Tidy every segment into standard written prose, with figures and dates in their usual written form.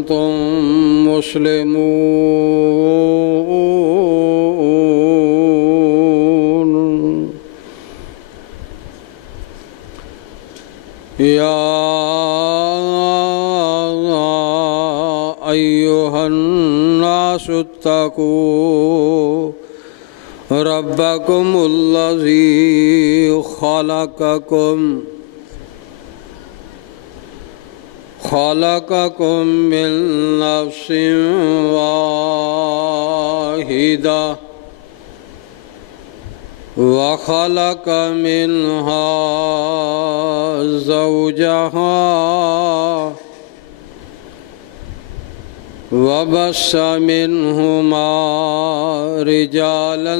وأنتم مسلمون يا أيها الناس اتقوا ربكم الذي خلقكم من نفس واحدة وخلق منها زوجها وبث منهما رجالا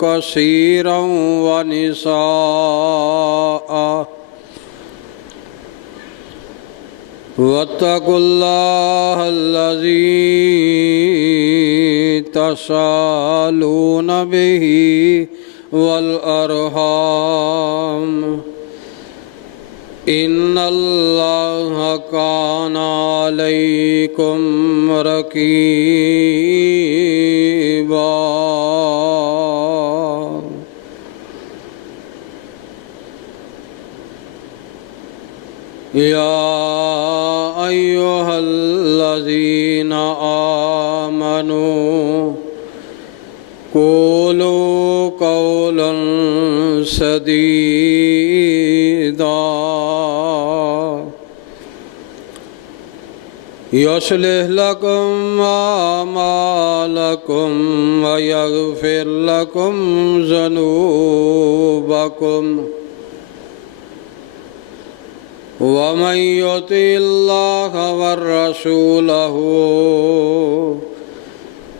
كثيرا ونساء واتقوا الله الذي تساءلون به والأرحام إن الله كان عليكم رقيبا يا أيها الذين آمنوا قولوا قولا سديدا يصلح لكم أعمالكم ويغفر لكم ذنوبكم ومن يطع الله ورسوله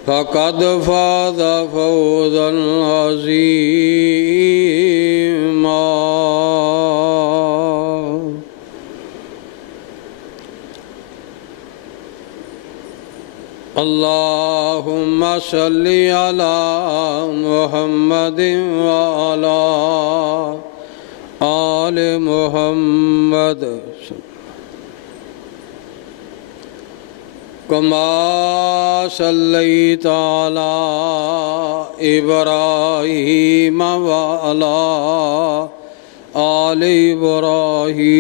فقد فاز فوزا عظيما اللهم صل على محمد وعلى آل محمد كما صليت على إبراهيم وعلى آل إبراهيم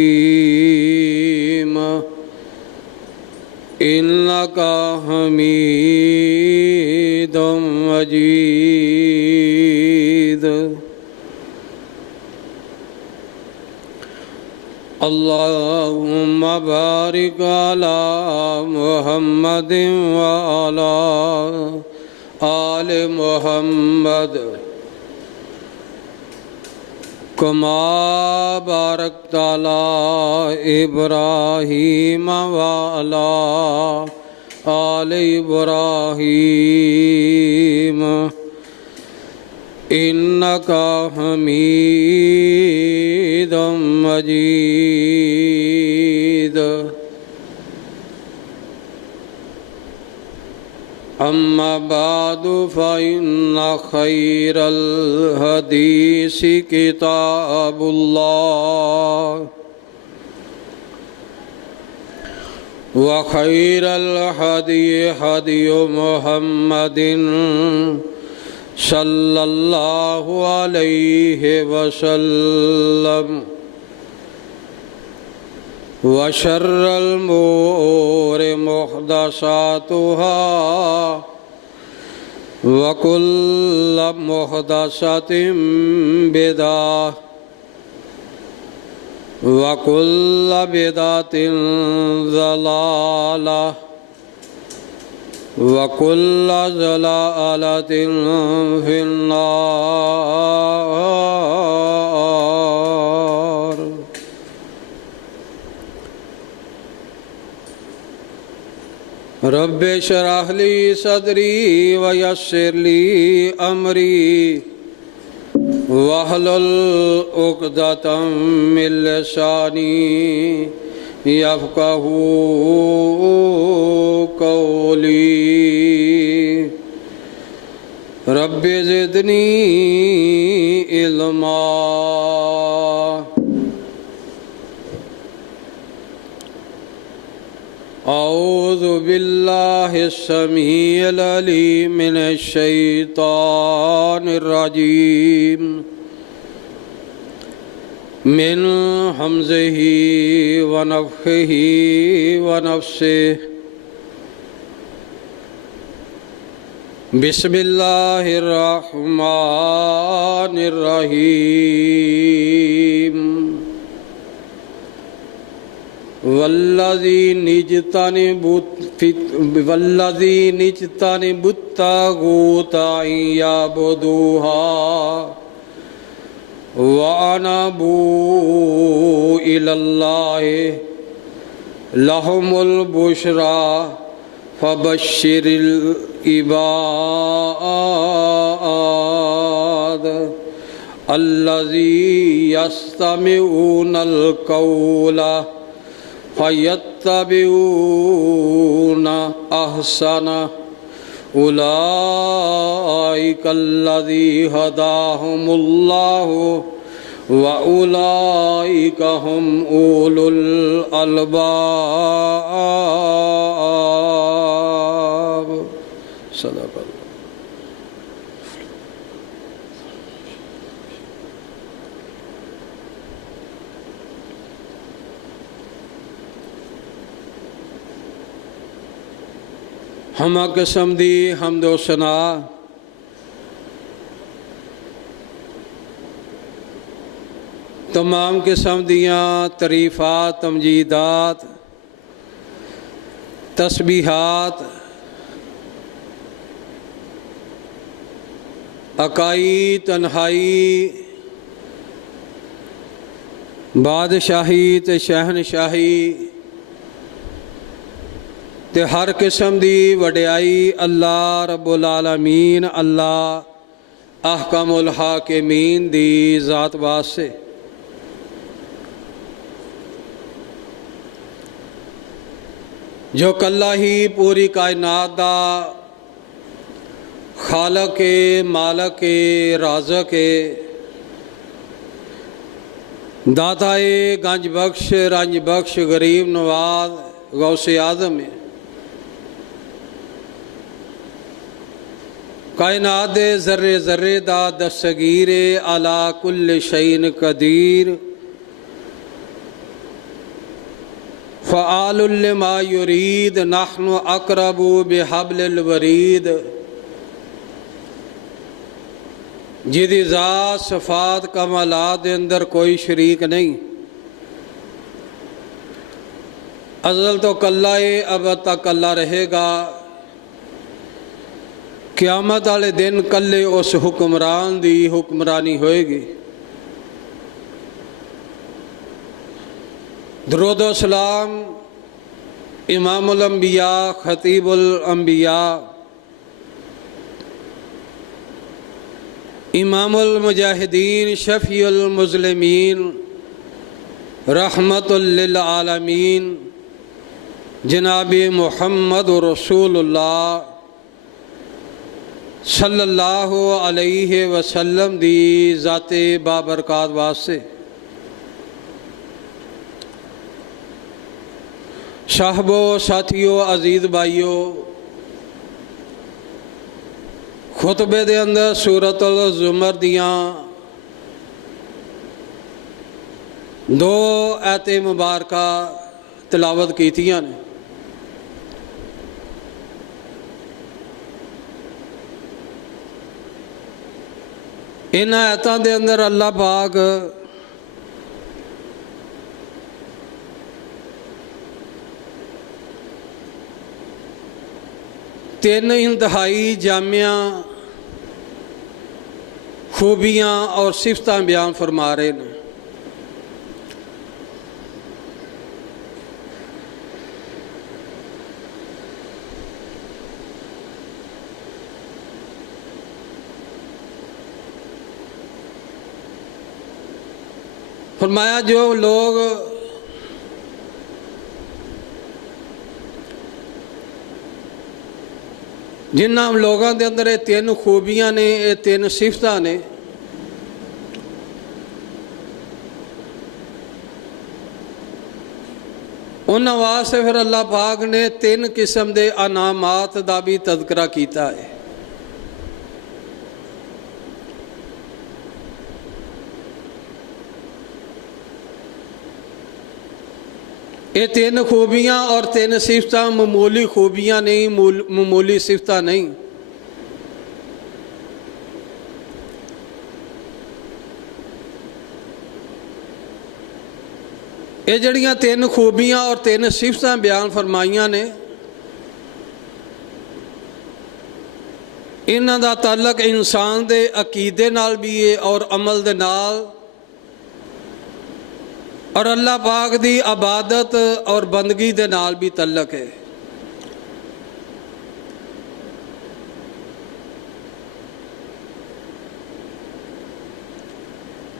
إنك حميد مجيد اللهم بارك على محمد وعلى آل محمد كما باركت على إبراهيم وعلى آل إبراهيم إنك حميد مجيد أما بعد فإن خير الحديث كتاب الله وخير الهدي هدي محمد صلى الله عليه وسلم وشر الأمور محدثاتها وكل محدثة بدعة وكل بدعة ضلالة وكل ضلالة في النار رب اشرح لي صدري ويسر لي أمري واحلل عقدة من لساني يفقهوا قولي رب زدني علما أعوذ بالله السميع العليم من الشيطان الرجيم من همزه ونفخه ونفسه بسم الله الرحمن الرحيم والذين اجتنبوا الطاغوت أن يعبدوها وأنابوا إلى الله لهم البشرى فبشر العباد الذين يستمعون القول فيتبعون أحسنه أولئك الذين هداهم الله وأولئك هم أولو الألباب صدق اللہ۔ ہمہ قسم دی حمد و ثنا تمام قسم دیاں تعریفات، تمجیدات، تسبیحات اکائی، تنہائی، بادشاہی تے شہنشاہی تے ہر قسم دی وڈیائی اللہ رب العالمین، اللہ احکم الحاکمین دی ذات واسطے۔ جو کلہ ہی پوری کائنات دا خالق، مالک، رازق، داتائے گنج بخش، رنج بخش، غریب نواز، غوث اعظم ہے۔ کائنات دے ذرے ذرے دا دستگیر علی کل شیء قدیر، فعال لما یرید، نحن اقرب بحبل الورید۔ جدی ذات صفات کمالات دے اندر کوئی شریک نہیں، ازل تو کلہ ہے، ابد تک کلہ رہے گا۔ قیامت والے دن کلے اس حکمران دی حکمرانی ہوئے گی۔ درود و سلام امام الانبیاء، خطیب الانبیاء، امام المجاہدین، شفیع المظلمین، رحمت للعالمین، جناب محمد رسول اللہ صلی اللہ علیہ وسلم دی ذات بابرکات واسطے۔ صاحبو، ساتھیو، عزیز بھائیو، خطبے دے اندر سورۃ الزمر دیاں دو آیت مبارکہ تلاوت کیتیاں نے۔ ان آیتاں دے اندر اللہ پاک تین انتہائی جامع خوبیاں اور صفتاں بیان فرما رہے ہیں۔ فرمایا جو لوگ جنہاں لوگوں دے اندر یہ تین خوبیاں نے، یہ تین صفتاں نے، انہاں واسطے پھر اللہ پاک نے 3 قسم دے انعامات دا بھی تذکرہ کیتا ہے۔ یہ 3 خوبیاں اور 3 صفتاں معمولی خوبیاں نہیں، معمولی صفتاں نہیں۔ یہ جڑیاں 3 خوبیاں اور 3 صفتاں بیان فرمائیاں نے، انہاں دا تعلق انسان دے عقیدے نال بھی ہے اور عمل دے نال، اور اللہ پاک دی عبادت اور بندگی دے نال بھی تعلق ہے۔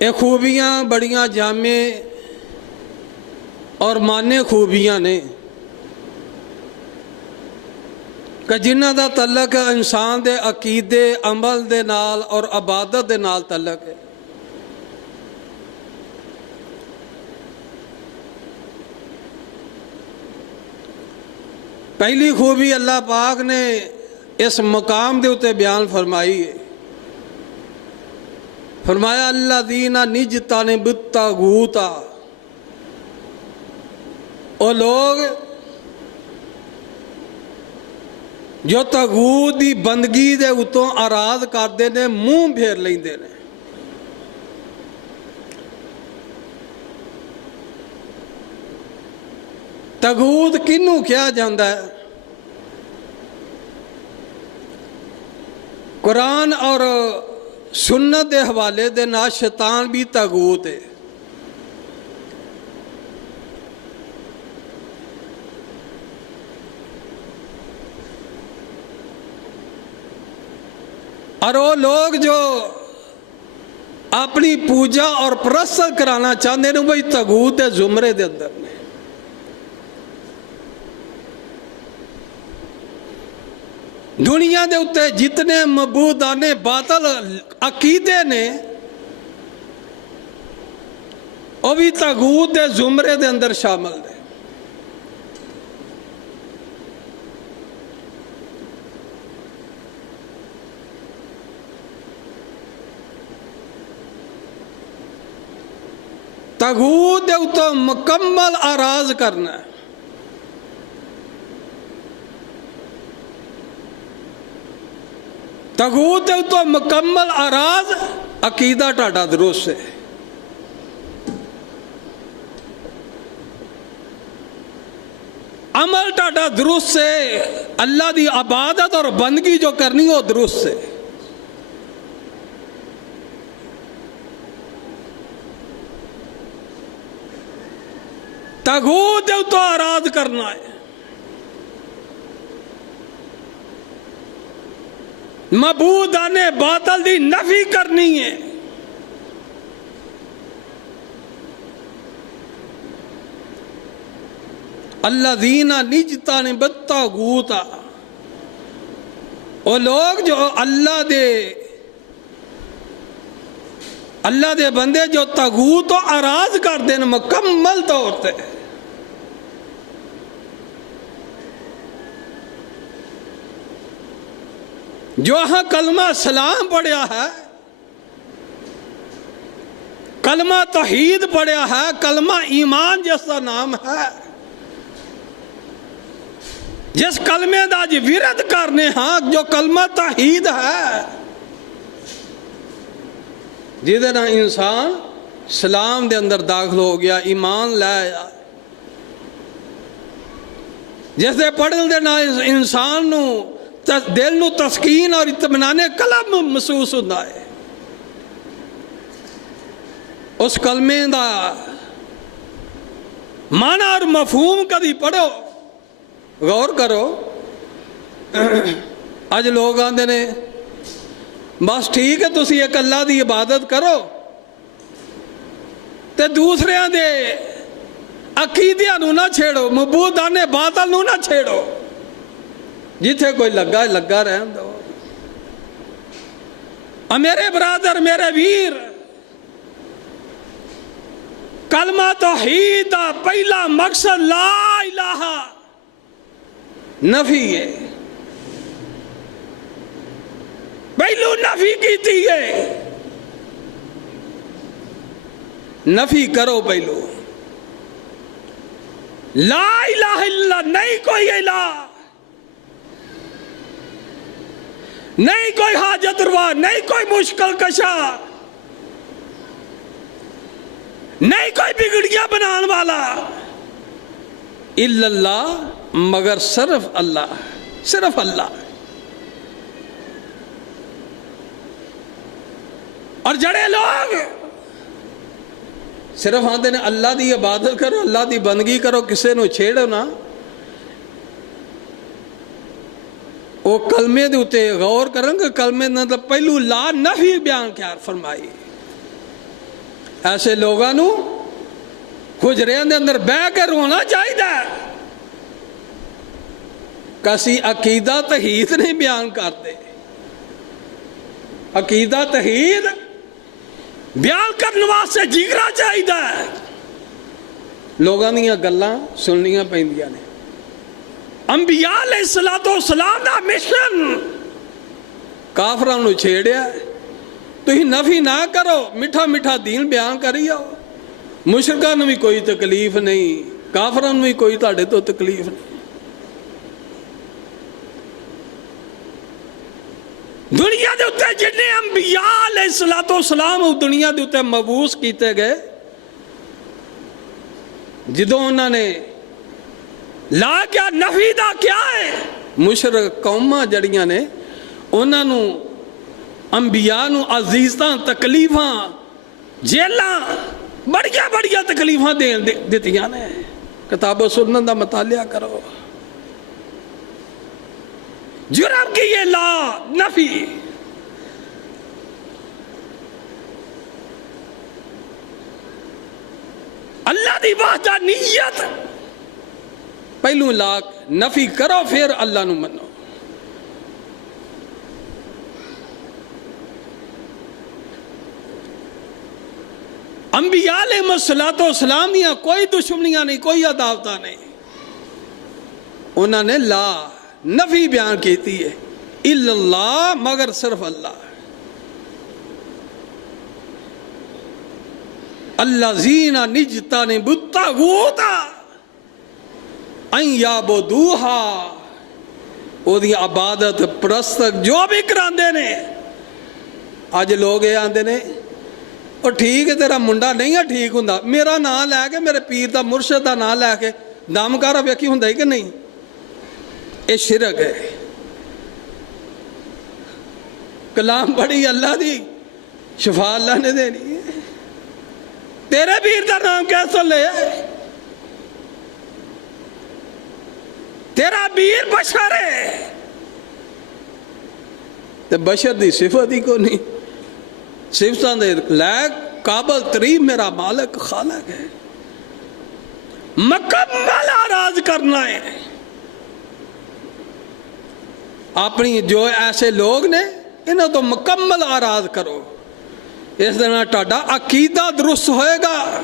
یہ خوبیاں بڑیاں جامع اور مانے خوبیاں نے کہ جنہاں دا تعلق انسان دے عقیدے، عمل دے نال اور عبادت دے نال تعلق ہے۔ پہلی خوبی اللہ پاک نے اس مقام دے اتے بیان فرمائی ہے، فرمایا الذین اجتنبوا الطاغوت، وہ لوگ جو طاغوت دی بندگی دے اتوں اراض کردے نے، منہ پھیر لیندے نے۔ طاغوت کنوں کیا جاندہ ہے؟ قرآن اور سنت دے حوالے دے نال شیطان بھی طاغوت ہے۔ اور وہ لوگ جو اپنی پوجا اور پرست کرانا چاہتے ہیں وہی طاغوت دے زمرے دے اندر نے۔ دنیا دے اتے جتنے معبودانے باطل عقیدے نے وہ بھی طاغوت دے زمرے دے اندر شامل نے۔ طاغوت دے اتوں مکمل اراض کرنا ہے۔ طاغوت دے اتوں مکمل اراض، عقیدہ ٹاڈا درست ہے، عمل ٹاڈا درست ہے، اللہ دی عبادت اور بندگی جو کرنی وہ درست ہے۔ طاغوت دے اتوں اراض کرنا ہے، معبودانے باطل دی نفی کرنی ہے۔ الذین اجتنبوا الطاغوت، وہ لوگ جو اللہ دے بندے جو طاغوت و اراض کر دیں مکمل طور تے۔ جو ہاں کلمہ سلام پڑھیا ہے، کلمہ توحید پڑھیا ہے، کلمہ ایمان جس کا نام ہے، جس کلمے دا جی ورد کرنے ہاں جو کلمہ توحید ہے، جیدے نا انسان سلام دے اندر داخل ہو گیا، ایمان لایا، جس دے پڑھن دے نا انسان نو دل نو تسکین اور اطمینان قلب محسوس ہوتا ہے۔ اس کلمے دا معنی اور مفہوم کدی پڑھو، غور کرو۔ اج لوگ آندے نے بس ٹھیک ہے تسی ایک اللہ دی عبادت کرو تے دوسرے دے عقیدیاں نو نہ چھیڑو، معبودانے باطل نو نہ چھیڑو، جتھے کوئی لگا رہن دو۔ اور میرے برادر، میرے ویر، کلمہ توحید دا پہلا مقصد لا الہ نفی ہے، پہلو نفی کیتی ہے، نفی کرو پہلو، لا الہ الا نہیں کوئی الہ، نہیں کوئی حاجت روا، نہیں کوئی مشکل کشا، نہیں کوئی بگڑیاں بنان والا، الا اللہ مگر صرف اللہ، صرف اللہ۔ اور جڑے لوگ صرف آتے نے اللہ دی عبادت کرو، اللہ دی بندگی کرو، کسے نو چھیڑو نا، وہ کلمے دے اتے غور کریں گے، کلمے نے پہلو لا نفی بیان کیا فرمائی۔ ایسے لوگاں نو حجریاں دے اندر بہ کے رونا چاہیے، کسی عقیدہ توحید نہیں بیان کرتے، عقیدہ توحید بیان کرنے واسطے جگرا چاہیے، لوگاں دیاں گلاں سننیاں پیندیاں نے۔ انبیاء علیہ السلام دا مشن کافراں نو چھیڑیا، تُہی نفی نہ کرو، میٹھا میٹھا دین بیان کری آؤ، مشرکاں نو بھی کوئی تکلیف نہیں، کافراں نو بھی کوئی تاڑے تو تکلیف نہیں۔ دنیا دے اتے جنہیں انبیاء علیہ السلام دنیا دے اتے مبعوث کیتے گئے، جدوں انہوں نے لا کیا نفی دا کیا ہے، مشرک قوماں جڑیاں نے انہوں نے انبیاء نو عزیزاں تکلیفاں جیلاں بڑیاں بڑیاں تکلیفاں دیتیاں نے۔ کتاب و سنت دا مطالعہ کرو، جرم کی یہ لا نفی، اللہ دی وحدانیت پہلو لا نفی کرو، پھر اللہ نو منو۔ انبیاء علیہ السلام دیاں کوئی دشمنیاں نہیں، کوئی عداوتاں نہیں، انہوں نے لا نفی بیان کیتی ہے، الا اللہ مگر صرف اللہ۔ الذین اجتنبوا الطاغوت ان یعبدوہا، او دی عبادت پرستک جو بھی کراندے نے۔ آج لوگ یہ آندے نے اور ٹھیک ہے تیرا منڈا نہیں ہے ٹھیک ہوں، میرا نام لے کے، میرے پیر دا مرشد دا نام لے کے دم کارا ویکھی ہوں کہ نہیں؟ یہ شرک ہے۔ کلام پڑھی اللہ دی، شفا اللہ نے دینی ہے، تیرے پیر دا نام کیسے لے؟ تیرا پیر بشر ہے، تو بشر دی صفت ہی کو نہیں، صفتاں دے لائق قابل ترین میرا مالک خالق ہے، مکمل آراز کرنا ہے۔ اپنی جو ایسے لوگ نے انہوں تو مکمل آراز کرو، اس دن ٹاڈا عقیدہ درست ہوئے گا،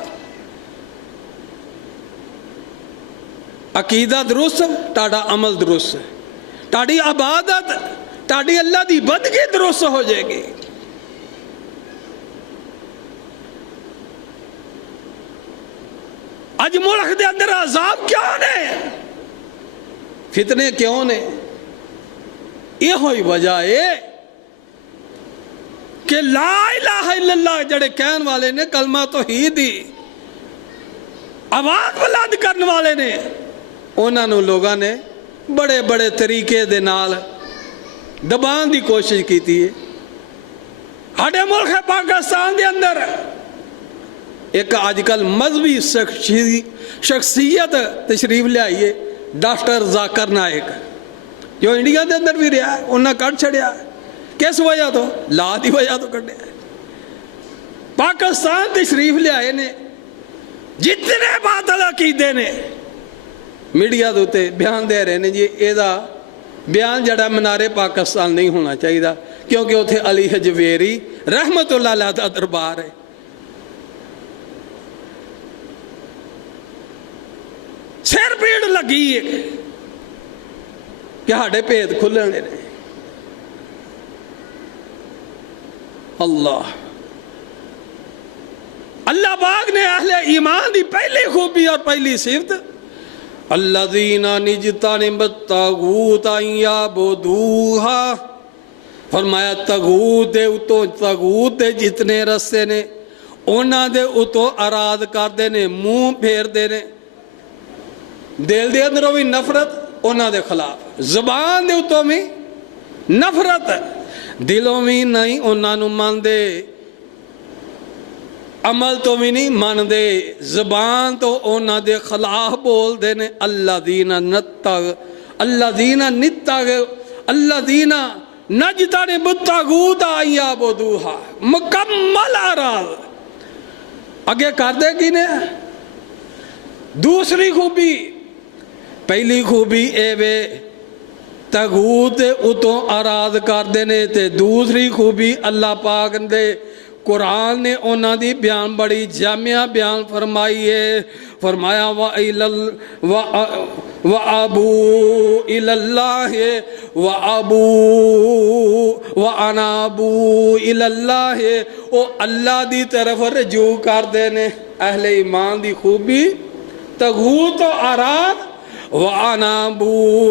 عقیدہ درست ٹاڈا عمل درست، ٹاڈی عبادت ٹاڈی اللہ دی بندگی درست ہو جائے گی۔ اج ملک دے اندر عذاب کیوں نے، فتنے کیوں نے؟ یہ ہوئی وجہ ہے کہ لا الہ الا اللہ جڑے کہن والے نے، کلمہ توحید دی آواز بلند کرنے والے نے، انہوں نے لوگاں نے بڑے بڑے طریقے دے نال دبان دی کوشش کی تھی۔ ہاڈے ملک پاکستان دے اندر ایک آج کل مذہبی شخصیت تشریف لے آئیے، ڈاکٹر ذاکر نائک، جو انڈیا دے اندر بھی رہا ہے، انہاں کٹ چھڑیا ہے، کس وجہ تو؟ لا دی وجہ تو کٹیا ہے۔ پاکستان تشریف لے آئے نے، جتنے باطل عقیدے نے میڈیا دوتے بیان دے رہے نے جی ایدہ بیان جڑا منارے پاکستان نہیں ہونا چاہیے، کیونکہ اتھے علی حجویری رحمت اللہ علیہ دا دربار ہے۔ پھر پیڑ لگی ہے کہ ہاڑے پیت کھلنے نے. اللہ پاک نے اہل ایمان دی پہلی خوبی اور پہلی صفت الذین اجتنبوا الطاغوت ان یعبدوہا، فرمایا طاغوت دے اتوں، طاغوت دے جتنے رستے نے انہاں دے اتوں اراد کردے نے، منہ پھیر دے نے، دل دے اندروں بھی نفرت انہاں دے خلاف، زبان دے اتوں بھی نفرت، دلوں بھی نہیں انہاں نو مان دے، عمل تو بھی نہیں مان دے، زبان تو انہاں دے خلاف بول دے نے. الذین نجتنبوا الطاغوت ان یعبدوہا، مکمل اراد. اگے کر دے کی نے دوسری خوبی، پہلی خوبی اے وے طاغوت اتوں اراد کر دے نے، تے دوسری خوبی اللہ پاک دے قرآن نے انہاں دی بیان بڑی جامعہ بیان فرمائی ہے. فرمایا وَأَبُوا إِلَى اللَّهِ وَأَنَابُوا إِلَى اللَّهِ، او اللہ دی طرف رجوع کر دینے. اہل ایمان دی خوبی طاغوت و اراد، وَأَنَابُوا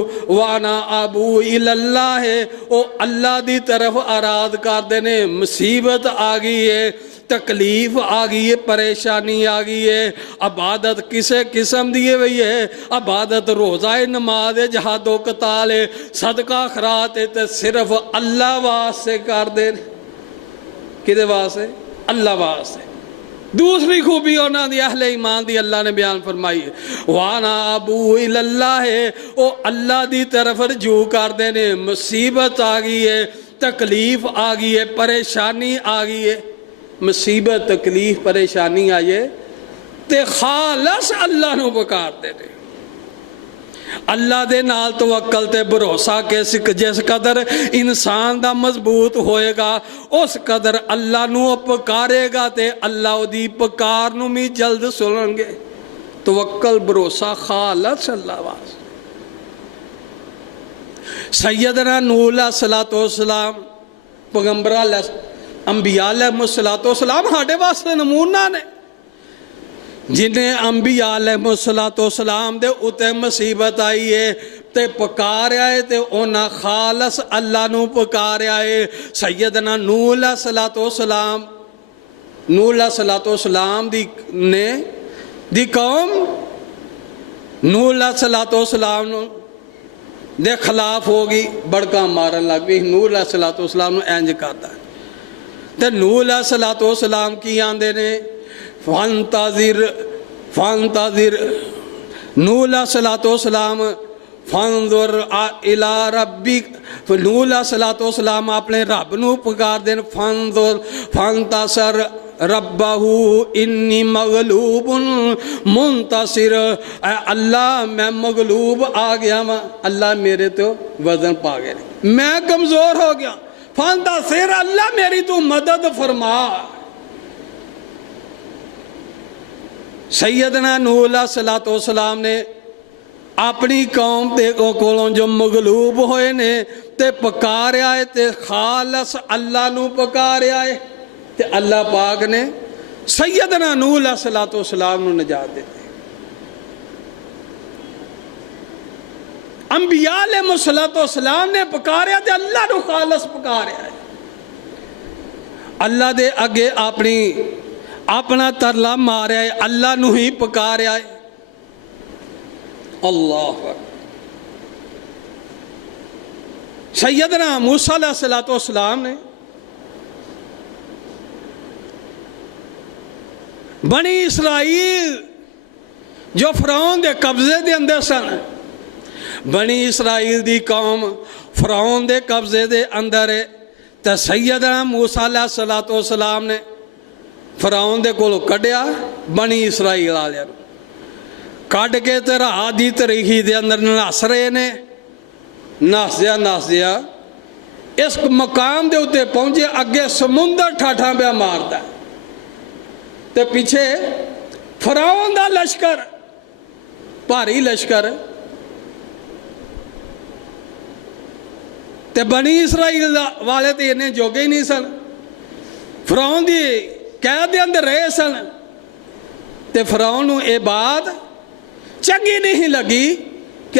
إِلَى اللَّهِ، او اللہ دی طرف اراد کر دینے. مصیبت آگئی ہے، تکلیف آگئی ہے، پریشانی آگئی ہے، عبادت کسے قسم دیئے ہوئی ہے، عبادت روزہ نماز ہے، جہاد و قتال ہے، صدقہ خیرات ہے، تے صرف اللہ واسطے کر دینے. کدے واسطے؟ اللہ واسطے. دوسری خوبی انہاں دی اہل ایمان دی اللہ نے بیان فرمائی ہے وَأَنَابُوا إِلَى اللَّهِ، او اللہ دی طرف رجوع کر دینے. مصیبت آگئی ہے، تکلیف آگئی ہے، پریشانی آگئی ہے، مصیبت تکلیف پریشانی آئیے تے خالص اللہ نو پکار دینے. اللہ دے نال توکل تے بھروسہ جس قدر انسان دا مضبوط ہوئے گا اس قدر اللہ نو پکارے گا تے اللہ دی پکار نو بھی جلد سنن گے. توکل بھروسہ خالص اللہ واسطے. سیدنا نوح علیہ السلام، پیغمبر انبیاء علیہ السلام ہاڑے واسطے نمونہ نے، جنہیں انبیاء علیہ السلام دے اتے مصیبت آئی ہے تے پکارے آئے تے انہاں خالص اللہ نو پکارے آئے. سیدنا نوح علیہ السلام دی قوم نوح علیہ السلام دے خلاف ہوگی، بڑکاں مارن لگ بھی. نوح علیہ السلام نو اینج کرتا ہے تے نوح علیہ السلام کی آندے نے فانتظر. نوح علیہ السلام فانظر الی ربک، نوح علیہ السلام اپنے رب نو پکار دین. فانتصر ربہ انی مغلوب منتصر، اے اللہ میں مغلوب آ گیا ہوں، اللہ میرے تو وزن پا گئے، میں کمزور ہو گیا. فانتصر، اللہ میری تو مدد فرما. سیدنا نوح علیہ السلام نے اپنی قوم تے کولوں جو مغلوب ہوئے نے تے پکارے آئے تے خالص اللہ نو پکارے آئے تے اللہ پاک نے سیدنا نوح علیہ السلام نو نجات دیتے. انبیاء علیہ السلام نے پکارے تے اللہ نو خالص پکارے آئے. اللہ دے اگے اپنا ترلا مارے آئے، اللہ نو ہی پکارے آئے. اللہ سیدنا موسیٰ علیہ السلام نے بنی اسرائیل جو فرعون دے قبضے دے اندر سن، بنی اسرائیل دی قوم فرعون دے قبضے دے اندر ہے، تے سیدنا موسیٰ علیہ السلام نے فرعون دے کولو کڈیا بنی اسرائیل والے کڈ کے تے راہ دی تاریخی دے اندر نس رہے نے. نس دیا اس مقام دے اتے پہنچے، اگے سمندر ٹھاٹھاں پہ مارتا ہے تے پیچھے فرعون دا لشکر ਭਾਰੀ ਲਸ਼ਕਰ ਤੇ ਬਣੀ ਇਸਰਾਈਲ ਵਾਲੇ ਤੇ ਇੰਨੇ ਜੋਗੇ ਹੀ ਨਹੀਂ ਸਨ। ਫਰਾਉਨ ਦੀ ਕੈਦ ਦੇ ਅੰਦਰ ਰਹੇ ਸਨ ਤੇ ਫਰਾਉਨ ਨੂੰ ਇਹ ਬਾਤ ਚੰਗੀ ਨਹੀਂ ਲੱਗੀ ਕਿ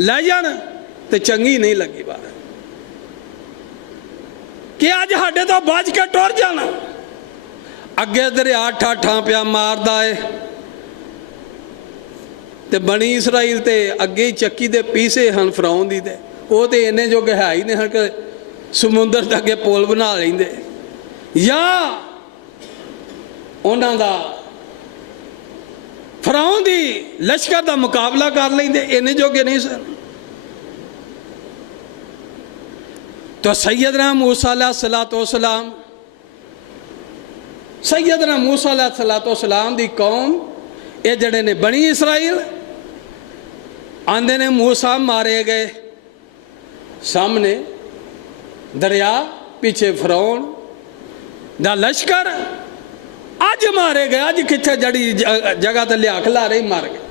ਲੈ ਜਾਣ, ਤੇ ਚੰਗੀ ਨਹੀਂ ਲੱਗੀ ਬਾਤ ਕਿ ਅੱਜ ਸਾਡੇ ਤੋਂ ਬਚ ਕੇ ਟੁਰ ਜਾਣ। ਅੱਗੇ ਦਰਿਆ ਠਾਠਾਂ ਪਿਆ ਮਾਰਦਾ ਏ ਤੇ ਬਣੀ ਇਸਰਾਈਲ ਤੇ ਅੱਗੇ ਚੱਕੀ ਦੇ ਪੀਸੇ ਹਨ ਫਰਾਉਨ ਦੀ, ਤੇ ਉਹ ਤੇ ਇੰਨੇ ਜੋਗੇ ਹੈ ਹੀ ਨਹੀਂ ਹਨ ਕਿ ਸਮੁੰਦਰ ਦੇ ਅੱਗੇ ਪੁਲ ਬਣਾ ਲੈਂਦੇ ਜਾਂ ਉਹਨਾਂ ਦਾ ਫਰਾਉਨ ਦੀ ਲਸ਼ਕਰ ਦਾ ਮੁਕਾਬਲਾ ਕਰ ਲੈਂਦੇ, ਇੰਨੇ ਜੋਗੇ ਨਹੀਂ ਸਨ। تو سیدنا موسیٰ علیہ السلام سیدنا موسیٰ علیہ السلام دی قوم یہ جڑے نے بنی اسرائیل آندے نے موسیٰ مارے گئے، سامنے دریا، پیچھے فرعون دا لشکر، آج مارے گئے، آج کتھے جڑی جگہ تے لیا کھلا رہی مار گئے۔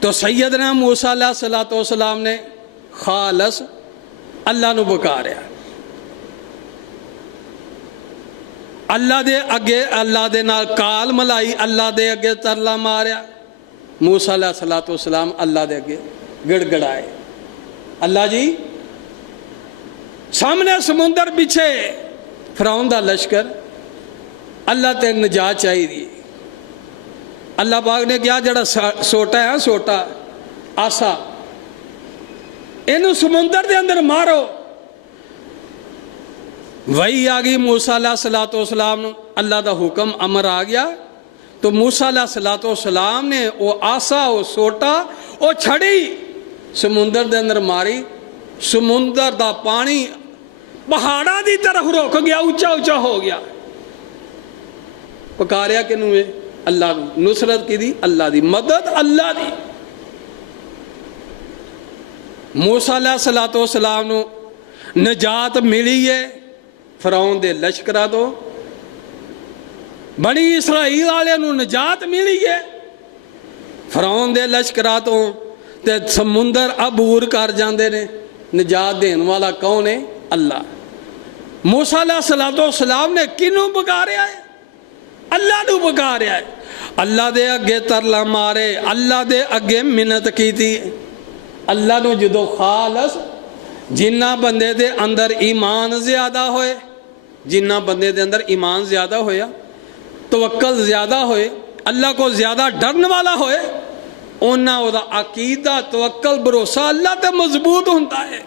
تو سیدنا موسیٰ علیہ السلام نے خالص اللہ نو بکاریا، اللہ دے اگے اللہ دے نال کال ملائی، اللہ دے اگے ترلا ماریا۔ موسیٰ علیہ السلام اللہ دے اگے گڑ گڑائے، اللہ جی سامنے سمندر پیچھے فرعون دا لشکر، اللہ تے نجات چاہی دی۔ اللہ پاک نے کیا جڑا سوٹا ہے، سوٹا آسا، انہوں سمندر دے اندر مارو۔ وہی آگئی موسیٰ علیہ السلام نے، اللہ دا حکم امر آ گیا تو موسیٰ علیہ السلام نے وہ آسا، وہ سوٹا، وہ چھڑی سمندر دے اندر ماری، سمندر دا پانی پہاڑا دی طرف روک گیا، اونچا اونچا ہو گیا۔ پکاریا کنوں ہے؟ اللہ نو، نصرت کی دی اللہ دی، مدد اللہ دی۔ موسیٰ علیہ السلام نو نجات ملی ہے فرعون دے لشکرہ تو، بنی اسرائیل والے نو نجات ملی ہے فرعون دے لشکرہ تو، تے سمندر عبور کر جاندے نے۔ نجات دین والا کون ہے؟ اللہ۔ موسیٰ علیہ السلام نے کنوں پکاریا ہے؟ اللہ نو پکاریا ہے، اللہ دے اگے ترلا مارے، اللہ دے اگے منت کی تھی۔ اللہ نو جدو خالص جنہ بندے دے اندر ایمان زیادہ ہوئے، جنہ بندے دے اندر ایمان زیادہ ہویا، توکل زیادہ ہوئے، اللہ کو زیادہ ڈرن والا ہوئے، انہاں او دا عقیدہ توکل بھروسہ اللہ تے مضبوط ہوتا ہے۔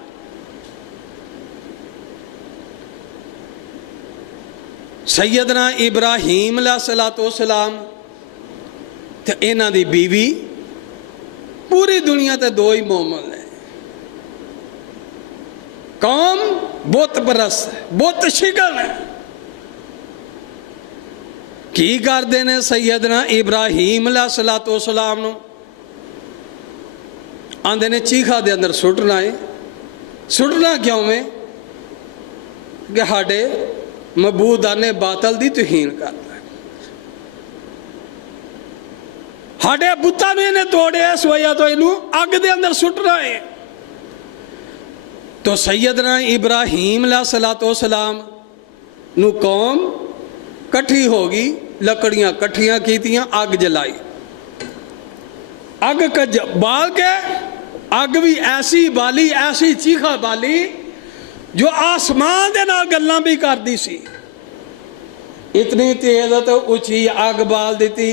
سیدنا ابراہیم علیہ السلام تے انہاں دی بیوی، پوری دنیا تے دو ہی مومن ہیں، قوم بت پرست ہے، بت شکل ہے۔ کی کر دینے سیدنا ابراہیم علیہ السلام نو؟ آندے نے چیخا دے اندر سٹنا ہے۔ سٹنا کیوں میں؟ کہ ہاڑے معبودان باطل دی توہین کرتا ہے، ہاڑے بتاں نے انہیں توڑے اس وجہ تو انہوں اگ دے اندر سٹنا ہے۔ تو سیدنا ابراہیم علیہ السلام نو قوم کٹھی ہوگی، لکڑیاں کٹھیاں کیتیاں، آگ جلائی، آگ بال کے آگ بھی ایسی بالی، ایسی چیخا بالی جو آسمان دے نال گلاں بھی کر دی سی، اتنی تیز تو اچھی آگ بال دیتی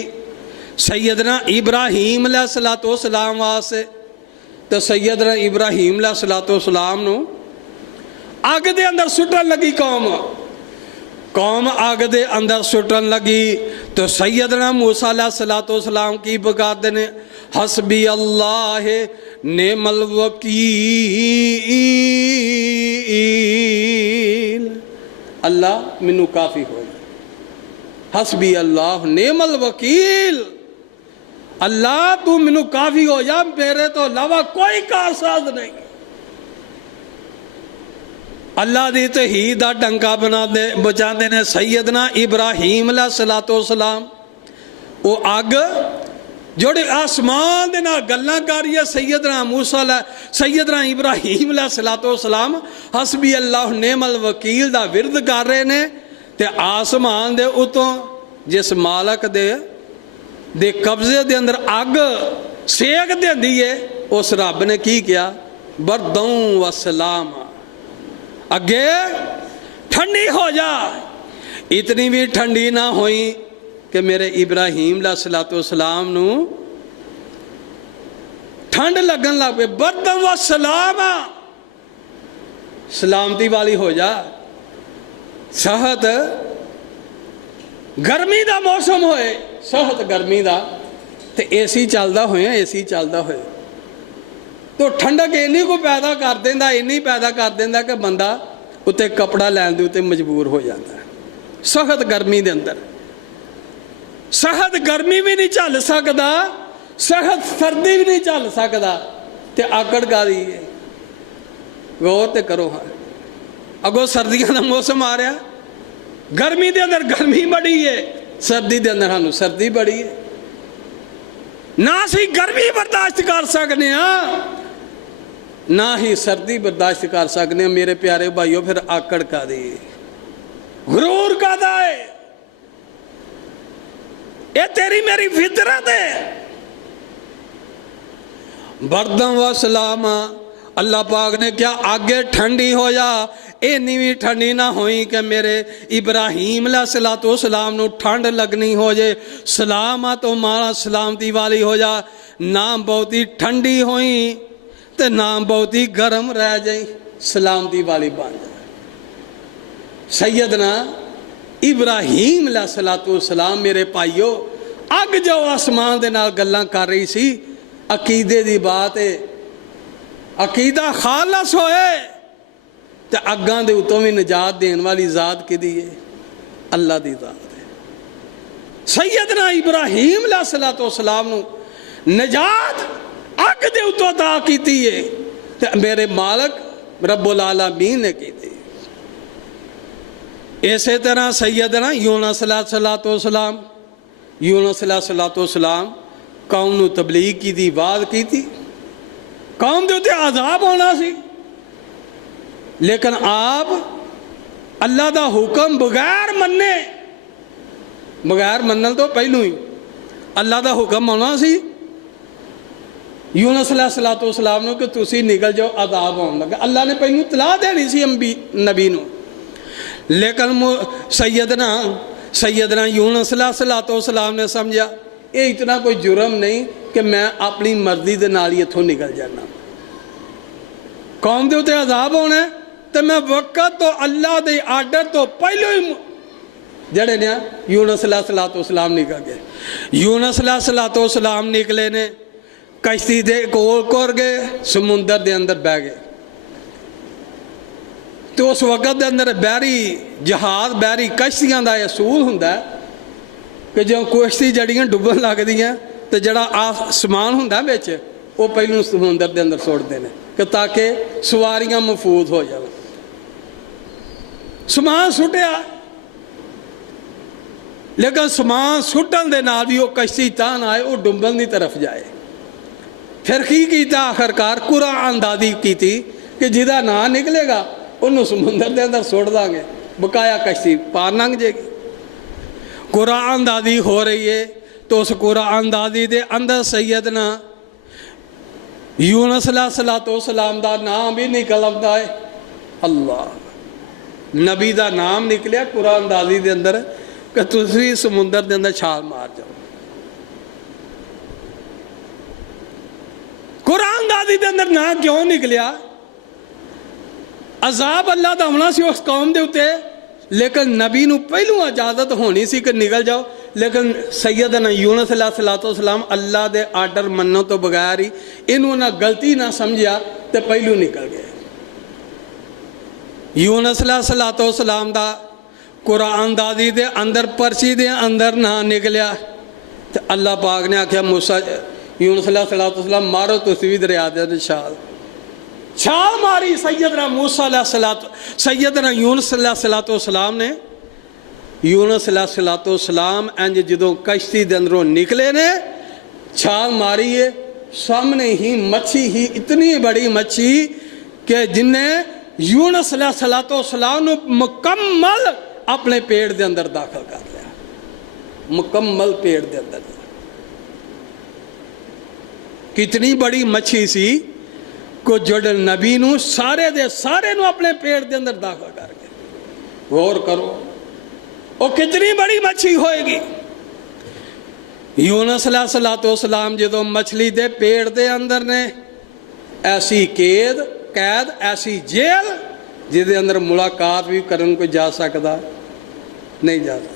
سیدنا ابراہیم علیہ السلام واسے۔ تو سیدنا ابراہیم علیہ السلام نو آگ دے اندر سٹن لگی، قوم آگ دے اندر سٹن لگی تو سیدنا موسیٰ علیہ السلام کی پکار دینے، حسبی اللہ نعم الوکیل، اللہ منو کافی ہوئی، حسبی اللہ نعم الوکیل، اللہ تو منو کافی ہو جا، میرے تو علاوہ کوئی کارساز نہیں۔ اللہ دی توحید دا ڈنکا بجاندے نے سیدنا ابراہیم علیہ السلام. وہ اگ جوڑے آسمان دے نال گلاں کر رہی ہے. سیدنا ابراہیم علیہ السلام حسبی اللہ نعم الوکیل دا ورد کر رہے نے تے آسمان دے اتوں جس مالک دے قبضے دے اندر اگ سیک دیندی ہے اس رب نے کی کیا؟ بردوں و سلام، اگے ٹھنڈی ہو جا. اتنی بھی ٹھنڈی نہ ہوئی کہ میرے ابراہیم علیہ السلام نو ٹھنڈ لگن لگ پہ. بردوں و سلام، سلامتی والی ہو جا. سخت گرمی دا موسم ہوئے، سخت گرمی دا تے اے سی چلدا ہوئے، اے سی چلدا ہوئے تو ٹھنڈک اینی کو پیدا کر دیندا، اینی پیدا کر دیندا کہ بندہ اتے کپڑا لین دے اتے مجبور ہو جاتا ہے. سخت گرمی دے اندر سخت گرمی بھی نہیں چل سکدا، سخت سردی بھی نہیں چل سکدا تے آکڑ گا دی ہے. غور تے کرو. ہاں اگو سردیاں دا موسم آ رہا، گرمی دے اندر گرمی بڑی ہے، سردی دے اندر ہانو سردی بڑی ہے. نہ سی گرمی برداشت کر سکنے ہاں نہ ہی سردی برداشت کر سکنے. میرے پیارے بھائیو پھر آکڑ کا دی، غرور کا دائے. اے تیری میری فطرت ہے. بردم و سلام، اللہ پاک نے کیا آگے ٹھنڈی ہو جا. اینی بھی ٹھنڈی نہ ہوئی کہ میرے ابراہیم علیہ السلام نو ٹھنڈ لگنی ہو جائے. سلامت و مانا سلامتی والی ہو جا. نہ بہتی ٹھنڈی ہوئی تے نہ بہتی گرم رہ جائیں، سلامتی والی بن جائے. سیدنا ابراہیم علیہ السلام میرے پائیو اگ جو آسمان دے نال گلاں کر رہی سی، عقیدے دی بات ہے. عقیدہ خالص ہوئے تے اگاں دے اتوں بھی نجات دین والی ذات کی دی ہے؟ اللہ دی ذات ہے. سیدنا ابراہیم علیہ السلام نو نجات اگ دے اتوں عطا کیتی ہے تے میرے مالک رب العالمین نے کیتی. اسی طرح سیدنا یونس علیہ السلام، یونس علیہ السلام قوم نو تبلیغ کی دی، وعظ کی تھی. قوم دے تے عذاب ہونا سی، لیکن آپ اللہ دا حکم بغیر منن تو پہلو ہی اللہ دا حکم ہونا سی یونس علیہ السلام نو کہ تسی نکل جاؤ، عذاب ہونے لگا. اللہ نے پہلو اطلاع دینی سی نبی نو. لیکن سیدنا یونس علیہ السلام نے سمجھا یہ اتنا کوئی جرم نہیں کہ میں اپنی مرضی دے نال ہی اتھوں نکل جانا. قوم دے اتے عذاب ہونا ہے تو میں وقت تو اللہ دے آرڈر تو پہلو ہی جڑے نے یونس علیہ السلام نکل گئے. یونس علیہ السلام نکلے نے، کشتی دے کول گئے، سمندر دے اندر بہ گئے. تو اس وقت دے اندر بحری جہاز، بحری کشتیاں دا اصول ہوندا ہے کہ جو کشتی جڑیاں ڈبن لگ دیاں تو جڑا آسمان ہوندا وچ وہ پہلو سمندر دے اندر سوڑ دینے کہ تاکہ سواریاں محفوظ ہو جائیں. سمان سٹیا، لیکن سمان سٹن دے نال بھی وہ کشتی تاں آئے، وہ ڈبن دی طرف جائے. پھر کی کیتا آخرکار قرآن اندازی کی تھی کہ جہاں نہ نکلے گا انہوں سمندر دے اندر سوڑ دیں گے، بقایا کشتی پار لنگ جائے گی. قرآن اندازی ہو رہی ہے تو اس قرآن اندازی دے اندر سیدنا یونس علیہ السلام دا نام بھی نکل آتا ہے. اللہ نبی دا نام نکلیا قرآن اندازی دے اندر کہ تسی سمندر دے اندر چھال مار جاؤ. قرآن اندازی دے اندر نام کیوں نکلیا؟ عذاب اللہ دا ہونا سی اس قوم دے اتے، لیکن نبی نو پہلو اجازت ہونی سی کہ نکل جاؤ. لیکن سیدنا یونس علیہ السلام اللہ دے آرڈر منوں تو بغیر ہی انہوں نے غلطی نہ سمجھا تو پہلو نکل گئے. یونس علیہ السلام دا قرآن دادی دے اندر پرچی دے اندر نہ نکلیا تو اللہ پاک نے آکھیا موسیٰ یونس علیہ السلام مارو تو سوی دریا دے شال. چھال ماری سیدنا موسیٰ علیہ سیدنا یونس علیہ السلام نے. یونس علیہ السلام انج جدوں کشتی دے اندروں نکلے نے چھال ماری ہے, سامنے ہی مچھی ہی اتنی بڑی مچھی کہ جن نے یونس علیہ السلام نے مکمل اپنے پیٹ دے اندر داخل کر لیا, مکمل پیٹ دے اندر. کتنی بڑی مچھی سی کو جڑ نبی نو سارے دے سارے نو اپنے پیٹ دے اندر داخل کر کے. غور کرو وہ کتنی بڑی مچھی ہوئے گی. یونس علیہ السلام جدو مچھلی دے پیٹ دے اندر نے ایسی قید ایسی جیل جدے اندر ملاقات بھی کرن کو جا سکتا نہیں جا سکتا,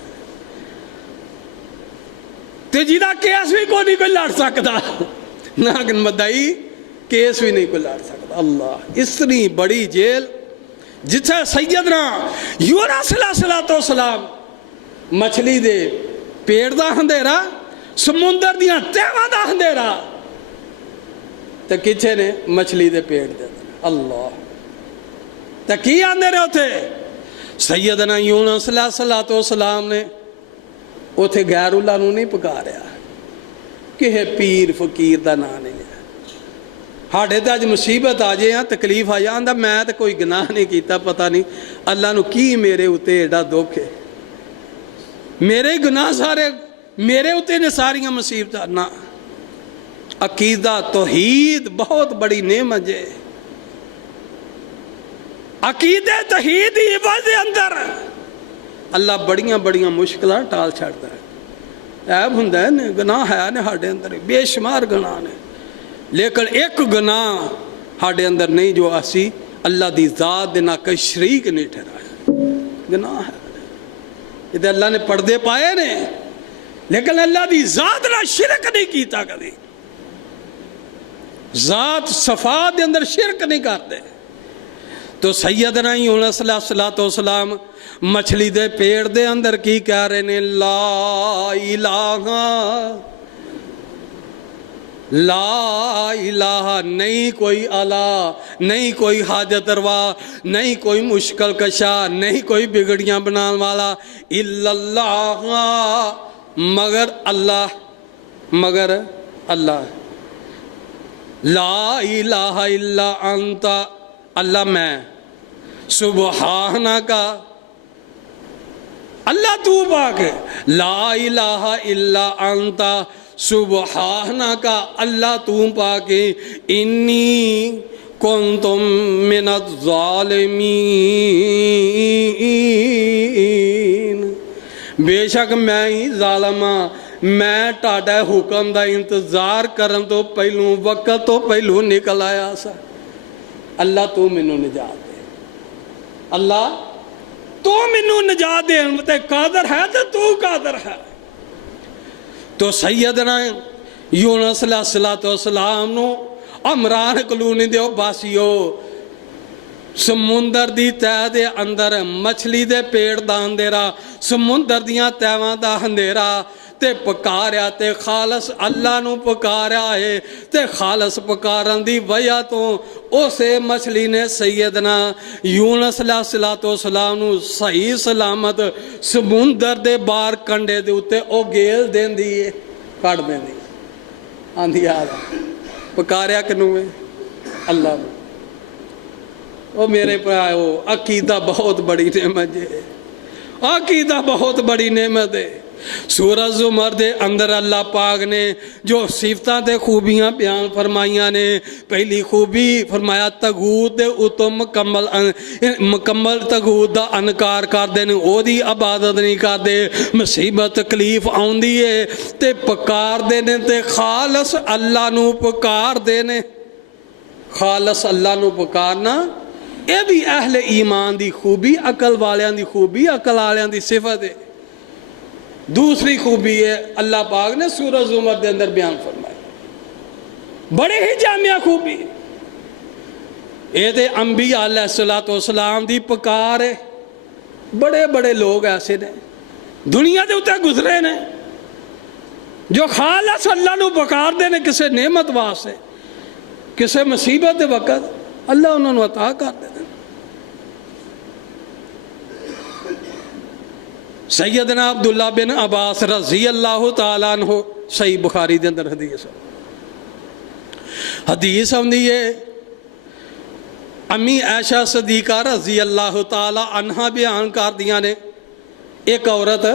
تے جیدہ کیس بھی کوئی نہیں کوئی لڑ سکتا, ناگن مدعی کیس بھی نہیں کوئی لڑ سکتا. اللہ اتنی بڑی جیل جتھے سیدنا یونس علیہ السلام مچھلی دے پیٹ دا اندھیرا سمندر دیاں تہواں دا اندھیرا تے کچھے نے مچھلی دے پیٹ دے. اللہ تے کی اندھیرے ہوتے سیدنا یونس علیہ السلام نے اوتھے غیر اللہ نو نہیں پکاریا کہ پیر فقیر دا نام نہیں لیا. ہاڑے تے اج مصیبت آ جائے تکلیف آ جائے آندا میں تے کوئی گناہ نہیں کیتا, پتہ نہیں اللہ نو کی میرے اتے ایڈا دکھ ہے, میرے گناہ سارے میرے اتے نے ساریاں مصیبتاں. نہ, عقیدہ توحید بہت بڑی نعمت ہے. عقیدہ توحید ہی وجہ اندر اللہ بڑیاں بڑیاں مشکلات ٹال چھڑتا ہے. عیب ہندہ ہے گناہ ہے نے ہاڑے اندر بے شمار گناہ نے, لیکن ایک گناہ ہاڑے اندر نہیں جو اسی اللہ دی ذات دے نہ کوئی شریک نہیں ٹھہرایا. گناہ ہے یہ اللہ نے پردے پائے نے, لیکن اللہ دی ذات نہ شرک نہیں کیتا کبھی. ذات صفات دے اندر شرک نہیں کرتے. تو سیدنا یونس علیہ السلام مچھلی دے پیڑ دے اندر کی کہہ رہے نے لا الہ, نہیں کوئی الہ, نہیں کوئی حاجت روا, نہیں کوئی مشکل کشا, نہیں کوئی بگڑیاں بنان والا, الا اللہ, مگر اللہ, مگر اللہ. لا الہ الا انت, اللہ میں, سبحانک, اللہ تو پاک ہے, لا الہ الا انت سبحانک, اللہ تو پاک ہے, انی کنتم من الظالمین, بے شک میں ہی ظالمہ, میں ٹاڈا حکم دا انتظار کرن تو پہلوں وقت تو پہلوں نکل آیا سا. اللہ تو منو نجات دے, اللہ تو منو نجات دے, تے قادر ہے تو قادر ہے. تو سیدنا یونس علیہ السلام نو عمران کلونی دیو باسیو سمندر دی تہ دے اندر مچھلی دے پیڑ دا اندھیرا, سمندر دیاں تہواں دا اندھیرا, تے پکاریا تے خالص اللہ نو پکاریا ہے. تے خالص پکارن دی وجہ تو اسے مچھلی نے سیدنا یونس علیہ السلام نو صحیح سلامت سمندر دے بار کنڈے دے اتے او گیل دین دیئے, کٹ دین دی, آندھی آدھا پکاریا کنوے اللہ نو. او میرے پرائیو عقیدہ بہت بڑی نعمت ہے, عقیدہ بہت بڑی نعمت ہے. سورہ زمر دے اندر اللہ پاک نے جو صفتاں تے خوبیاں بیان فرمائیاں نے, پہلی خوبی فرمایا تغوت دے اتو مکمل تغوت دا انکار کر دے نے, او دی عبادت نہیں کر دے, مصیبت تکلیف آن دیئے تے پکار دے نے, تے خالص اللہ نو پکار دے نے. خالص اللہ نو پکارنا اے بھی اہل ایمان دی خوبی, عقل والیاں دی خوبی, عقل والیاں دی صفت ہے. دوسری خوبی ہے اللہ پاک نے سورہ زمر دے اندر بیان فرمائی, بڑے ہی جامعہ خوبی. اے دے انبیاء علیہ السلام دی پکار ہے. بڑے بڑے لوگ ایسے نے دنیا دے اتے گزرے نے جو خالص اللہ نو پکار دے نے, کسے نعمت واسطے, کسے مصیبت دے وقت, اللہ انہوں نے عطا کر دے. سیدنا عبداللہ بن عباس رضی اللہ تعالیٰ عنہ صحیح بخاری دے اندر حدیث آندی ہے. امی عائشہ صدیقہ رضی اللہ تعالیٰ عنہ بیان کر دیاں نے ایک عورت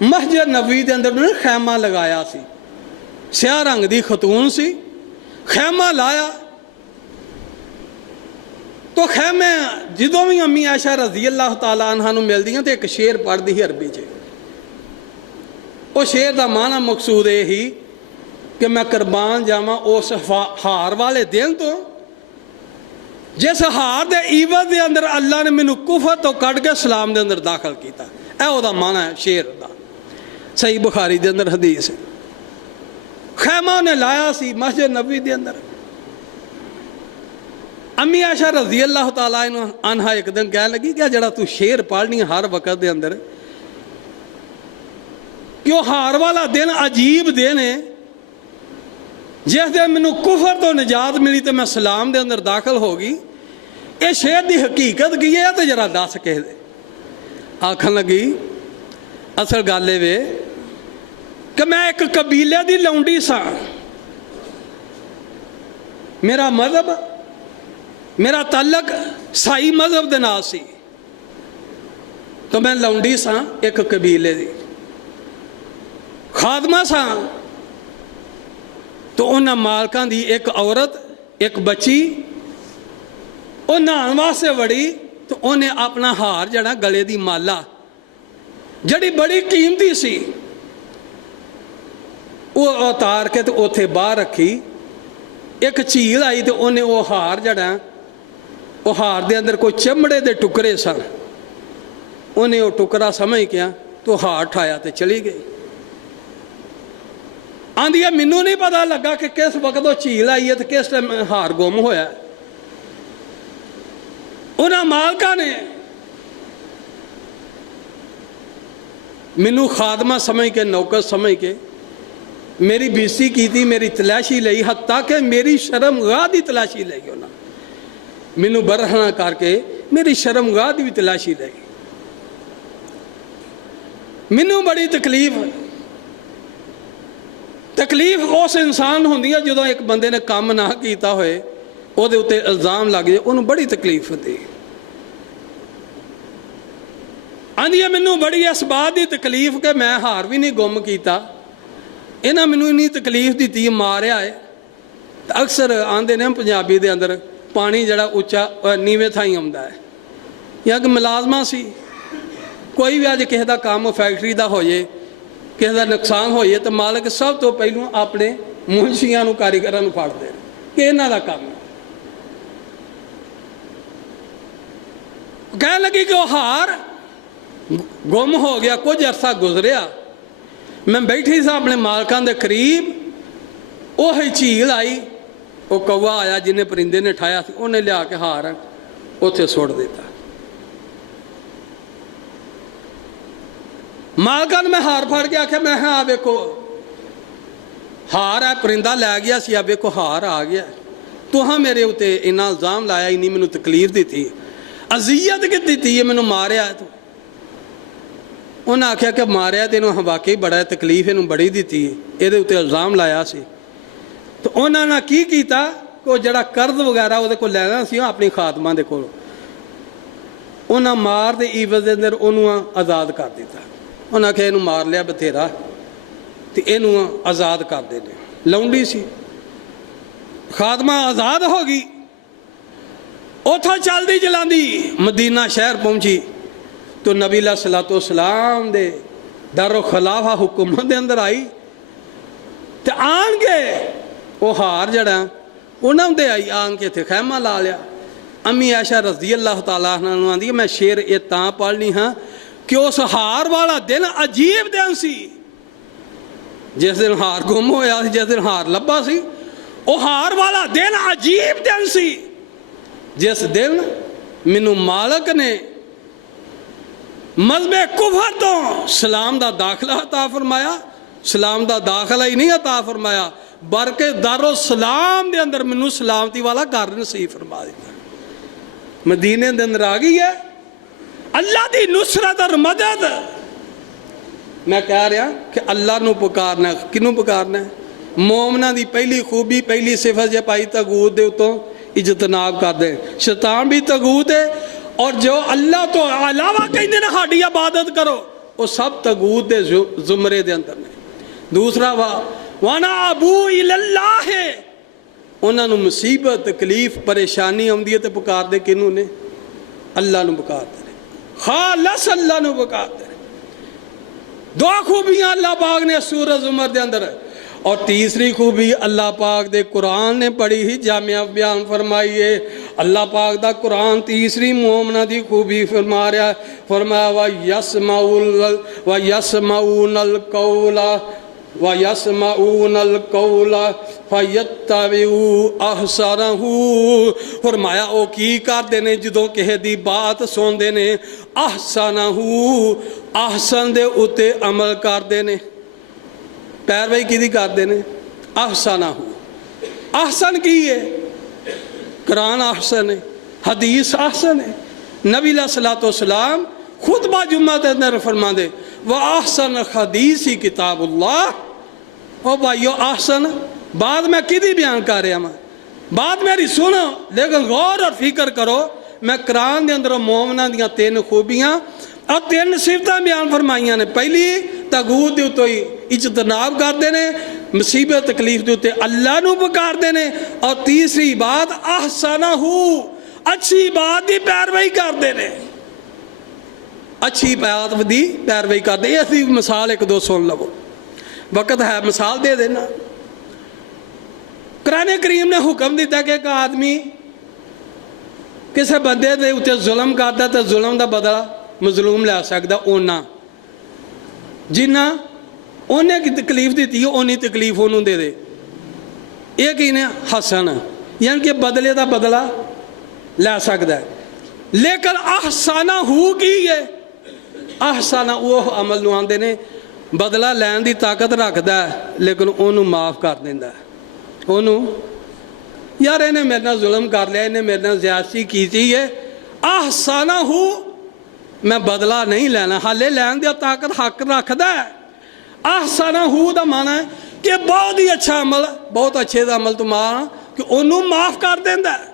مسجد نبوی دے اندر خیمہ لگایا سی. سیاہ رنگ دی خاتون سی, خیمہ لایا تو خیمے جدوں بھی امی عائشہ رضی اللہ تعالیٰ عنہ نو مل دیاں تو ایک شعر پڑھ دی عربی چ. وہ شعر دا معنی مقصود یہ ہی کہ میں قربان جاواں اس ہار والے دن تو جس ہار دے عوض دے اندر اللہ نے مینوں کفر تو کٹ کے اسلام دے اندر داخل کیتا. اے او دا معنی ہے شعر دا. صحیح بخاری دے اندر حدیث ہے. خیمہ نے لایا سی مسجد نبوی دے اندر. امی عائشہ رضی اللہ تعالیٰ عنہ ایک دن کہنے لگی کہ جڑا تو شعر پڑھنی ہر وقت دے اندر کہ وہ ہار والا دن عجیب دن ہے, جس دن مینوں کفر تو نجات ملی تو میں اسلام دے اندر داخل ہوگی, یہ شعر دی حقیقت کی ہے تو ذرا دس کے دے. آکھن لگی اصل گل وے کہ میں ایک قبیلے دی لونڈی سا, میرا مذہب میرا تعلق سائی مذہب دے نال سی, تو میں لونڈی سا ایک قبیلے دی خادمہ سا. تو انہاں مالکاں دی ایک عورت ایک بچی وہ نہان واسطے وڑی تو انہیں اپنا ہار جڑا گلے دی مالا جڑی بڑی قیمتی سی وہ اتار کے تو اوتھے باہر رکھی. ایک چیل آئی تو انہیں وہ ہار جڑا وہ ہار دے اندر کوئی چمڑے دے ٹکرے سن, انہیں وہ ٹکرا سمجھ کیا تو ہار ٹھایا تے چلی گئی. آندھی ہے مینوں نہیں پتا لگا کہ کس وقت وہ چیل آئی ہے تو کس ٹائم ہار گم ہویا ہے. انہاں مالکاں نے مینوں خادمہ سمجھ کے نوکر سمجھ کے میری بیزتی کی تھی, میری تلاشی لئی, حتیٰ کہ میری شرمگاہ دی تلاشی لئی. انہاں مینوں برہنہ کر کے میری شرمگاہ دی بھی تلاشی لئی. مینوں بڑی تکلیف اس انسان ہوندی ہے جدوں ایک بندے نے کام نہ کیتا ہوئے وہ دے اتے الزام لگ جائے, انہوں بڑی تکلیف ہوتی. آندھی ہے مینوں بڑی اس بات دی تکلیف کہ میں ہار بھی نہیں گم کیتا, انہاں مینوں اتنی تکلیف دیتی ماریا ہے. اکثر آندے نے پنجابی دے اندر پانی جڑا اچا نیویں تھائی آمدا ہے, یا کہ ملازمہ سی کوئی بھی اج کسی دا کام فیکٹری دا ہو جائے, کسی دا نقصان ہو جائے تو مالک سب تو پہلوں اپنے منشیاں نو کاریگراں نو پھڑ دے کہ انہاں دا کام. کہنے لگی کہ وہ ہار گم ہو گیا, کچھ عرصہ گزریا, میں بیٹھی سا اپنے مالکان دے قریب, وہی چیل آئی, وہ کوا آیا جنہیں پرندے نے ٹھایا تھی, انہیں لیا کے ہار اتھے سوڑ دیتا. مالکان میں ہار پھڑ کے آکھیا میں ہاں ویکھو ہار ہے, پرندہ لے گیا سی, اب ویکھو ہار آ گیا, تو ہاں میرے اتے انہاں الزام لایا, انہیں مینوں تکلیف دیتی, اذیت کی دیتی ہے, مینوں ماریا ہے. تو انہاں آکھیا کہ ماریا تے انہوں واقعی بڑا تکلیف انہوں بڑی دیتی ہے, یہ اتے الزام لایا سی. تو انہوں نے کی کیتا کہ جڑا قرض وغیرہ وہ کو لینا سی اپنی خاتمہ دے کو, انہاں مار دے عوض دے اندر انہوں آزاد کر دیتا. انہاں آکھیا انہوں مار لیا بتھیرا تے انہوں آزاد کر دے لے. لونڈی سی خاتمہ آزاد ہو گئی, اتھوں چل دی جلاندی مدینہ شہر پہنچی تو نبی علیہ الصلوۃ والسلام دے دار و خلافہ حکومت دے اندر آئی تے آن کے وہ ہار جڑا انہوں دے آئی, آن کے تھے خیمہ لا لیا. امی عائشہ رضی اللہ تعالیٰ عنہ آندی میں شعر یہ تاں پڑھنی ہاں کہ اس ہار والا دن عجیب دن سی. جس دن ہار گم ہویا سی, جس دن ہار لبا سی, وہ ہار والا دن عجیب دن سی جس دن مینوں مالک نے مذہب کفر تو اسلام دا داخلہ عطا فرمایا. اسلام دا داخلہ ہی نہیں عطا فرمایا ਬਰਕੇ ਦਾਰੋ ਸਲਾਮ ਦੇ ਅੰਦਰ ਮੈਨੂੰ ਸਲਾਮਤੀ ਵਾਲਾ ਘਰ ਨਸੀਬ ਫਰਮਾ ਦਿੱਤਾ। ਮਦੀਨੇ ਦੇ ਅੰਦਰ ਆ ਗਈ ਹੈ ਅੱਲਾ ਦੀ ਨੁਸਰਤ ਔਰ ਮਦਦ। ਮੈਂ ਕਹਿ ਰਿਹਾ ਕਿ ਅੱਲਾ ਨੂੰ ਪੁਕਾਰਨਾ, ਕਿਹਨੂੰ ਪੁਕਾਰਨਾ? ਮੋਮਨਾਂ ਦੀ ਪਹਿਲੀ ਖੂਬੀ, ਪਹਿਲੀ ਸਿਫਤ ਜੇ ਪਾਈ ਤਗੂਤ ਦੇ ਉਤੋਂ ਇਜਤਨਾਬ ਕਰਦੇ। ਸ਼ੈਤਾਨ ਵੀ ਤਗੂਤ ਹੈ, ਔਰ ਜੋ ਅੱਲਾ ਤੋਂ ਇਲਾਵਾ ਕਹਿੰਦੇ ਨੇ ਸਾਡੀ ਇਬਾਦਤ ਕਰੋ, ਉਹ ਸਭ ਤਗੂਤ ਦੇ ਜ਼ੁਮਰੇ ਦੇ ਅੰਦਰ ਨੇ। ਦੂਸਰਾ ਵਾਨਾ ਅਬੂ ਇਲੱਲਾਹ ਹੈ, ਉਹਨਾਂ ਨੂੰ ਮੁਸੀਬਤ ਤਕਲੀਫ ਪਰੇਸ਼ਾਨੀ ਆਉਂਦੀ ਹੈ ਤੇ ਪੁਕਾਰਦੇ ਕਿਹਨੂੰ ਨੇ? ਅੱਲਾ ਨੂੰ ਪੁਕਾਰਦੇ ਨੇ, ਖਾਲਸ ਅੱਲਾ ਨੂੰ ਪੁਕਾਰਦੇ ਨੇ। دو خوبیاں اللہ پاک نے سورہ زمر دے اندر، اور تیسری خوبی اللہ پاک دے قرآن نے پڑھی ہی جامعہ بیان فرمائی ہے۔ اللہ پاک دا قرآن تیسری مومنہ دی خوبی فرما رہا ہے، فرمایا وَيَسْمَعُونَ الْقَوْلَ فَيَتَّبِعُونَ أَحْسَنَهُ۔ فرمایا او کی کردے نے جدوں کہے دی بات سوندے نے، احسنہ احسن دے اتے عمل کردے نے، پیروی کی دی کردے نے؟ احسنہ احسن کی ہے؟ قرآن احسن ہے، حدیث احسن ہے۔ نبی علیہ الصلوۃ والسلام خطبہ جمعہ دے اندر فرما دے وَأَحْسَنَ حَدِيثِ کتاب اللہ۔ او بھائیو احسن بعد میں کدی بیان کر رہا ہوں، بات میری سنو لیکن غور اور فکر کرو۔ میں قرآن دے اندر مومنہ دیاں 3 خوبیاں اور 3 صفتاں بیان فرمائیاں نے۔ پہلی تغوت دے تو اجتناب کردے نے، مصیبت تکلیف دے اللہ نو پکاردے نے، اور تیسری بات احسنہ اچھی بات دی پیروی کردے نے، اچھی بات دی پیروی کردے۔ یہ سی مثال ایک دو سن لو، وقت ہے مثال دے دینا۔ قرآن کریم نے حکم دیتا کہ ایک آدمی کسی بندے دے اتے ظلم کرتا تو ظلم دا بدلہ مظلوم لے سکتا، اونا جنہ انہیں کی تکلیف دیتی ہے اونی تکلیف انہوں دے دے۔ ایک ہی نے حسن، یعنی کہ بدلے دا بدلہ لے سکتا ہے۔ لیکن احسانہ ہو کی ہے، احسانہ وہ عمل نو آندے نے بدلہ لین دی طاقت رکھتا ہے لیکن انہوں معاف کر دیندہ ہے۔ انہوں یار انہیں میرے نہ ظلم کر لیا، انہیں میرے نہ زیادتی کی تھی ہے، احسانہ ہو میں بدلہ نہیں لینا، حالے لین دیا طاقت حق رکھتا ہے۔ احسانہ ہو دا معنی ہے کہ بہت ہی اچھا عمل، بہت اچھے دا عمل تمہارا کہ انہوں معاف کر دیندہ ہے۔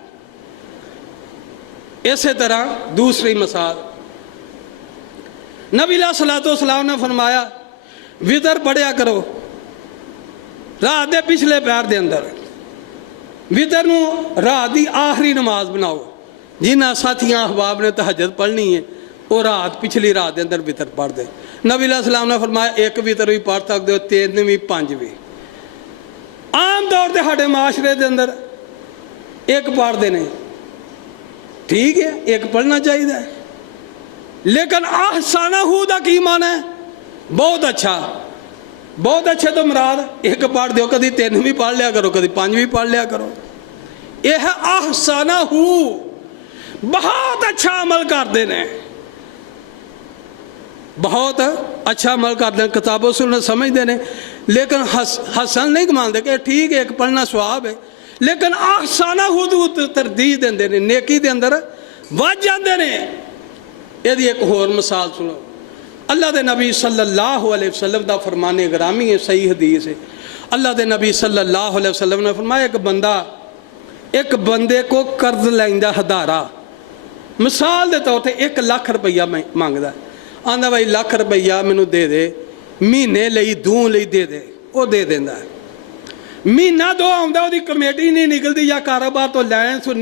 اسی طرح دوسری مثال، نبی علیہ الصلوۃ والسلام نے فرمایا وطر پڑھیا کرو رات دے پچھلے پہر دے اندر، وطر نو رات دی آخری نماز بناؤ۔ جنہ ساتھیاں احباب نے تہجد پڑھنی ہے وہ رات پچھلی رات دے اندر وطر پڑھ دے۔ نبی علیہ السلام نے فرمایا ایک وطر بھی پڑھ سکتے ہو، 3 بھی 5 بھی۔ عام طور تے ہاڈے معاشرے دے اندر ایک پڑھ دینے ٹھیک ہے، ایک پڑھنا چاہیے، لیکن احسانہ ہو دا کی معنی ہے؟ بہت اچھا، بہت اچھے تو مراد ایک پڑھ دیو، کدی 3 بھی پڑھ لیا کرو، کدی 5 بھی پڑھ لیا کرو۔ یہ ہے احسانہ ہو، بہت اچھا عمل کر دینے، بہت اچھا عمل کر دینے، کتابوں سننا سمجھ دینے، لیکن حسن نہیں کماندے کہ ٹھیک ہے ایک پڑھنا ثواب ہے، لیکن احسانہ ہو تو تردیح دیں دینے، نیکی دے اندر وج جاندے نے۔ یہ دی ایک اور مثال سنو، اللہ دے نبی صلی اللہ علیہ وسلم دا فرمان گرامی ہے، صحیح حدیث ہے۔ اللہ دے نبی صلی اللہ علیہ وسلم نے فرمایا ایک بندے کو قرض لیندہ ہدارا، مثال دے طور تے 1 لاکھ روپیہ مانگدا ہے، آندہ بھائی 1 لاکھ روپیہ مینوں دے دے، مہینے لئی دوں لئی دے دے، وہ دے دیندہ ہے۔ مہینہ 2 آمدہ وہ دی کمیٹی نہیں نکلتی یا کاروبار تو لائن سو